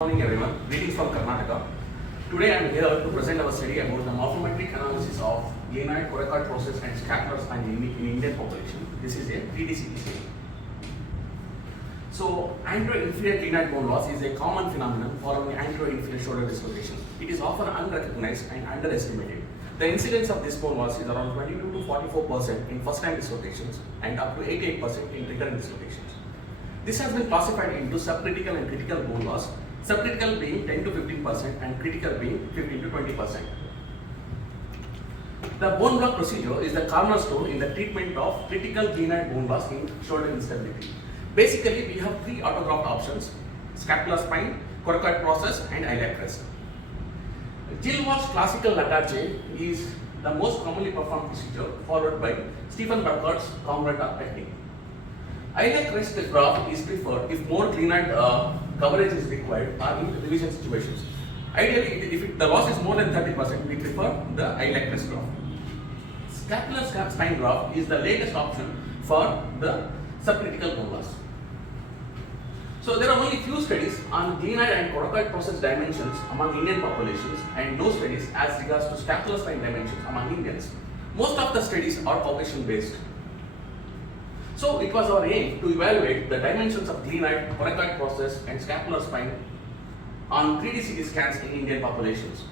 Good morning everyone, greetings from Karnataka. Today I am here to present our study about the morphometric analysis of glenoid, coracoid process and scapular spine in Indian population. This is a 3D CT study. So, anterior-inferior glenoid bone loss is a common phenomenon following anterior-inferior shoulder dislocation. It is often unrecognized and underestimated. The incidence of this bone loss is around 22 to 44% in first-time dislocations and up to 88% in recurrent dislocations. This has been classified into subcritical and critical bone loss, subcritical being 10 to 15% and critical being 15 to 20%. The bone block procedure is the cornerstone in the treatment of critical glenoid bone loss in shoulder instability. Basically, we have three autograft options: scapular spine, coracoid process and iliac crest. Gilwell's classical Latarche is the most commonly performed procedure, followed by Stephen Burkhart's Comrata technique. Iliac crest graft is preferred if more glenoid coverage is required or in revision situations. Ideally, if the loss is more than 30%, we prefer the iliac crest graft. Scapular spine graft is the latest option for the subcritical bone loss. So there are only few studies on glenoid and coracoid process dimensions among Indian populations and no studies as regards to scapular spine dimensions among Indians. Most of the studies are population based. So it was our aim to evaluate the dimensions of glenoid, coracoid process and scapular spine on 3D CT scans in Indian populations.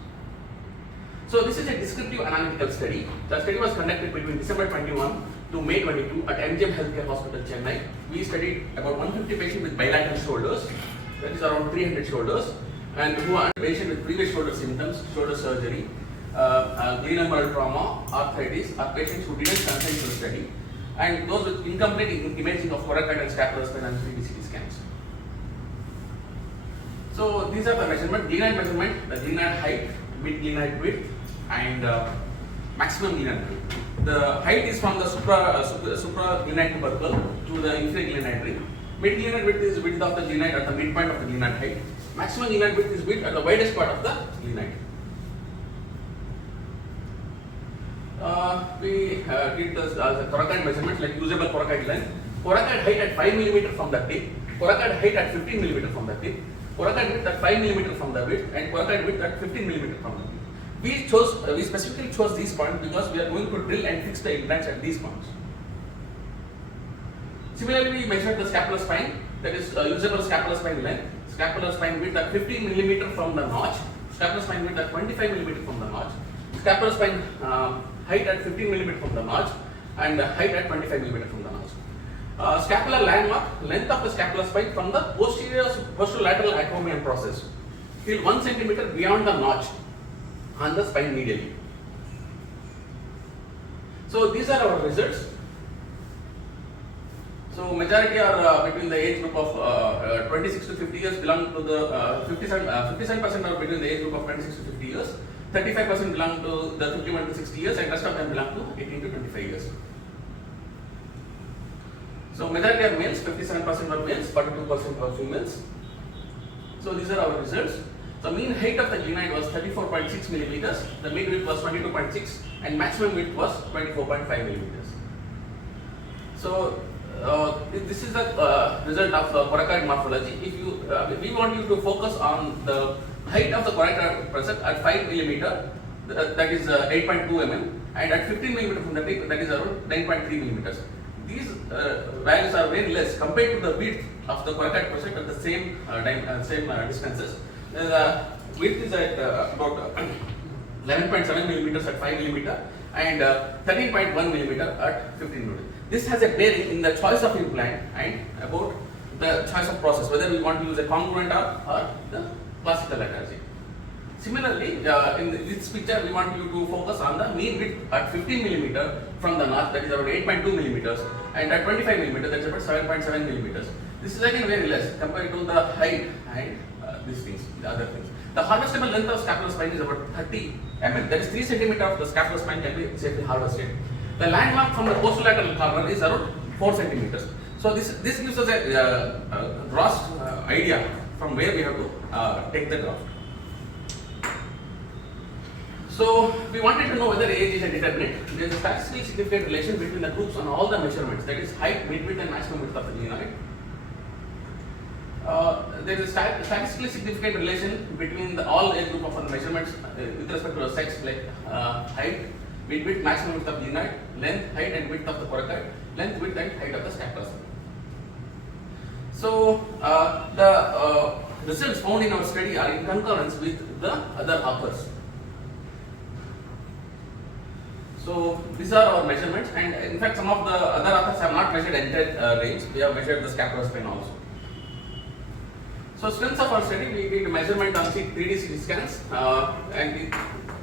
So this is a descriptive analytical study. The study was conducted between December 21 to May 22 at MGM Healthcare Hospital, Chennai. We studied about 150 patients with bilateral shoulders, that is around 300 shoulders, and who are patients with previous shoulder symptoms, shoulder surgery, glenohumeral trauma, arthritis, or patients who didn't consent to the study, and those with incomplete imaging of coracoid and scapular spine and 3D CT scans. So these are the measurement: glenoid measurement, the glenoid height, mid glenoid width, and maximum glenoid width. The height is from the supra-glenoid tubercle to the inferior glenoid ring. Mid glenoid width is width of the glenoid at the midpoint of the glenoid height. Maximum glenoid width is width at the widest part of the glenoid. We did the coracoid measurements like usable coracoid length, coracoid height at 5 mm from the tip, coracoid height at 15 mm from the tip, coracoid width at 5 mm from the width, and coracoid width at 15 mm from the tip. We specifically chose these points because we are going to drill and fix the implants at these points. Similarly, we measured the scapular spine, that is usable scapular spine length, scapular spine width at 15 mm from the notch, scapular spine width at 25 mm from the notch, scapular spine height at 15 mm from the notch, and height at 25 mm from the notch. Scapular landmark, length of the scapular spine from the posterolateral acromion process till 1 cm beyond the notch on the spine medially. So these are our results. So majority are between the age group of 26 to 50 years, belong to the 57% are between the age group of 26 to 50 years, 35% belong to the 51 to 60 years, and rest of them belong to 18 to 25 years. So majority are males, 57% are males, 42% are females. So these are our results. The mean height of the glenoid was 34.6 millimeters, the mean width was 22.6, and maximum width was 24.5 millimeters. So this is the result of the coracoid morphology. If you we want you to focus on the height of the coracoid process at 5 millimeter, that is 8.2 mm, and at 15 millimeter from the tip, that is around 9.3 millimeters. These values are very less compared to the width of the coracoid process at the same distances. The width is at about 11.7 millimeters at 5 millimeter and 13.1 millimeter at 15 millimeter. This has a bearing in the choice of implant and about the choice of process, whether we want to use a congruent or the classical Latarche. Similarly, in this picture, we want you to focus on the mean width at 15 millimeter from the notch, that is about 8.2 millimeters, and at 25 millimeter, that is about 7.7 millimeters. This is again very less compared to the height and these things, the other things. The harvestable length of scapular spine is about 30 mm. That is 3 cm of the scapular spine can be safely harvested. The landmark from the posterolateral corner is around 4 centimeters. So this gives us a gross idea from where we have to take the graft. So we wanted to know whether age is a determinant. There is a statistically significant relation between the groups on all the measurements, that is height, mid width and maximum width of the glenoid. there is a statistically significant relation between all age group of measurements with respect to the sex, like height, width, maximum width of the unit, length, height and width of the coracoid, length, width and height of the scapula. So the results found in our study are in concurrence with the other authors. So these are our measurements, and in fact some of the other authors have not measured entire range. We have measured the scapular spine also. So strengths of our study, we did measurement on 3D CT scans, and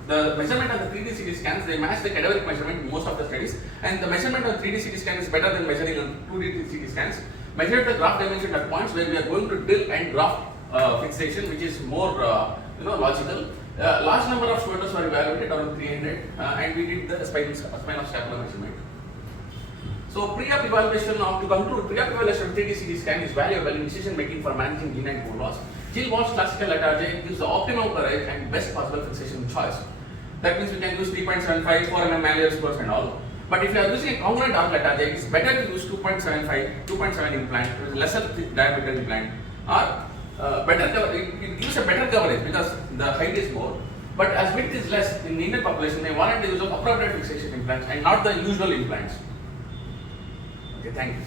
the measurement on the 3D CT scans, they match the cadaveric measurement in most of the studies, and the measurement on 3D CT scan is better than measuring on 2D CT scans. Measured the graft dimension at points where we are going to drill and graft fixation, which is more logical. Large number of shoulders were evaluated, around 300, and we did the spine of scapula measurement. So pre-op evaluation to conclude, pre-op evaluation of 3D CT scan is valuable in decision making for managing lean and bone loss. Gil Walsh classical letargy gives the optimum coverage and best possible fixation choice. That means we can use 3.75, 4 mm malleus course and all. But if you are using a congruent arc letargy, it's better to use 2.75, 2.7 implant, lesser diameter implant, or better cover. It gives a better coverage because the height is more. But as width is less in the Indian population, they wanted the use of appropriate fixation implants and not the usual implants. Okay, thank you.